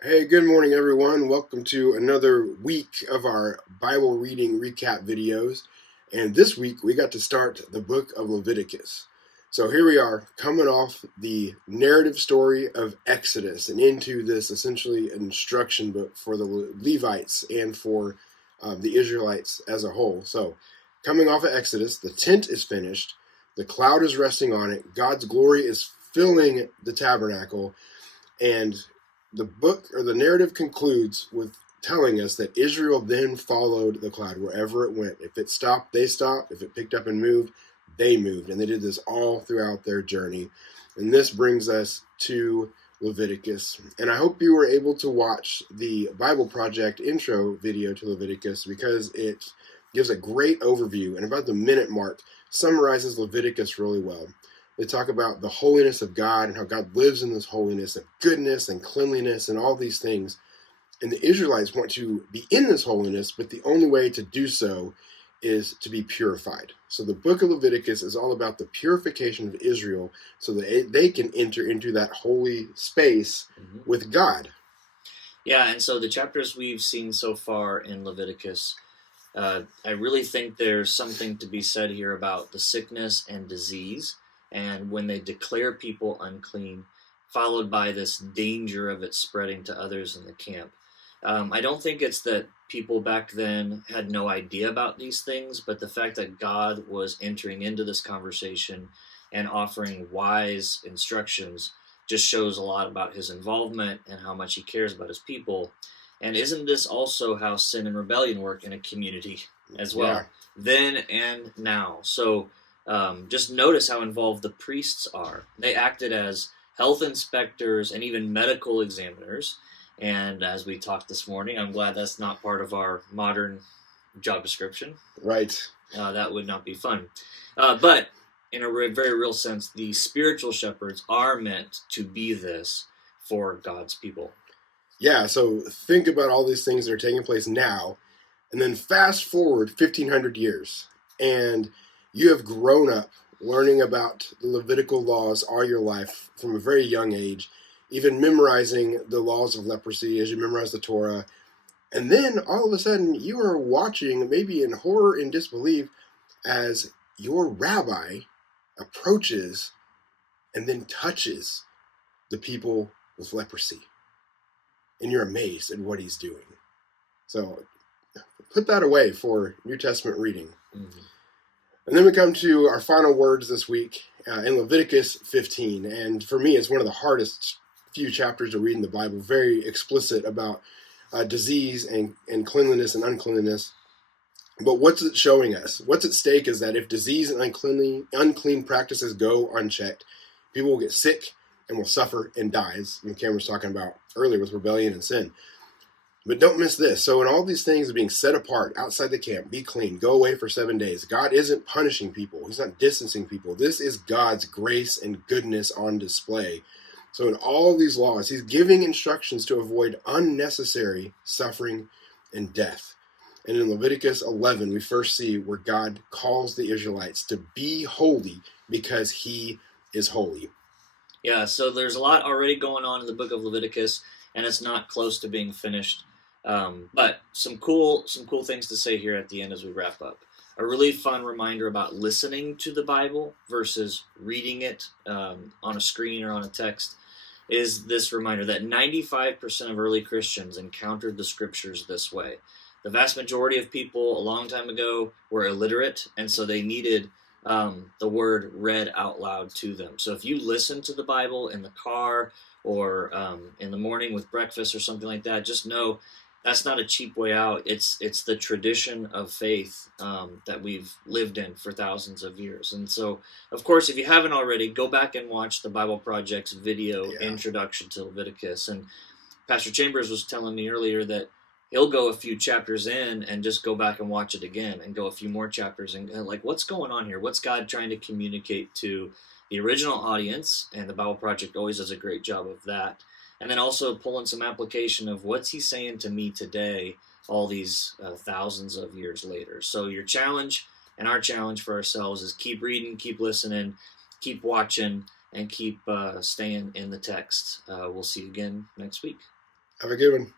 Hey, good morning, everyone. Welcome to another week of our Bible reading recap videos. And this week we got to start the book of Leviticus. So here we are, coming off the narrative story of Exodus and into this essentially instruction book for the Levites and for the Israelites as a whole. So, coming off of Exodus, the tent is finished, the cloud is resting on it, God's glory is filling the tabernacle, and the book or the narrative concludes with telling us that Israel then followed the cloud wherever it went. If it stopped, they stopped. If it picked up and moved, they moved. And they did this all throughout their journey. And this brings us to Leviticus. And I hope you were able to watch the Bible Project intro video to Leviticus because it gives a great overview and about the minute mark summarizes Leviticus really well. They talk about the holiness of God and how God lives in this holiness and goodness and cleanliness and all these things. And the Israelites want to be in this holiness, but the only way to do so is to be purified. So the book of Leviticus is all about the purification of Israel so that they can enter into that holy space with God. Yeah, and so the chapters we've seen so far in Leviticus, I really think there's something to be said here about the sickness and disease, and when they declare people unclean, followed by this danger of it spreading to others in the camp. I don't think it's that people back then had no idea about these things, but the fact that God was entering into this conversation and offering wise instructions just shows a lot about his involvement and how much he cares about his people. And isn't this also how sin and rebellion work in a community as well? Yeah. Then and now. So just notice how involved the priests are. They acted as health inspectors and even medical examiners. And as we talked this morning, I'm glad that's not part of our modern job description. Right. That would not be fun. But in a very real sense, the spiritual shepherds are meant to be this for God's people. Yeah, so think about all these things that are taking place now, and then fast forward 1,500 years, and you have grown up learning about the Levitical laws all your life from a very young age, even memorizing the laws of leprosy as you memorize the Torah. And then all of a sudden, you are watching, maybe in horror and disbelief, as your rabbi approaches and then touches the people with leprosy. And you're amazed at what he's doing. So put that away for New Testament reading. Mm-hmm. And then we come to our final words this week in Leviticus 15. And for me, it's one of the hardest few chapters to read in the Bible, very explicit about disease and cleanliness and uncleanliness. But what's it showing us? What's at stake is that if disease and unclean practices go unchecked, people will get sick and will suffer and die, as Cam was talking about earlier with rebellion and sin. But don't miss this. So, in all these things of being set apart outside the camp, be clean, go away for 7 days, God isn't punishing people. He's not distancing people. This is God's grace and goodness on display. So, in all these laws, He's giving instructions to avoid unnecessary suffering and death. And in Leviticus 11, we first see where God calls the Israelites to be holy because He is holy. Yeah, so there's a lot already going on in the book of Leviticus, and it's not close to being finished. But some cool things to say here at the end as we wrap up. A really fun reminder about listening to the Bible versus reading it on a screen or on a text is this reminder that 95% of early Christians encountered the scriptures this way. The vast majority of people a long time ago were illiterate, and so they needed the word read out loud to them. So if you listen to the Bible in the car or in the morning with breakfast or something like that, just know that's not a cheap way out. It's the tradition of faith that we've lived in for thousands of years. And so, of course, if you haven't already, go back and watch the Bible Project's video introduction to Leviticus. And Pastor Chambers was telling me earlier that he'll go a few chapters in and just go back and watch it again and go a few more chapters and like, what's going on here? What's God trying to communicate to the original audience? And the Bible Project always does a great job of that. And then also pulling some application of what's he saying to me today, all these thousands of years later. So your challenge and our challenge for ourselves is keep reading, keep listening, keep watching, and keep staying in the text. We'll see you again next week. Have a good one.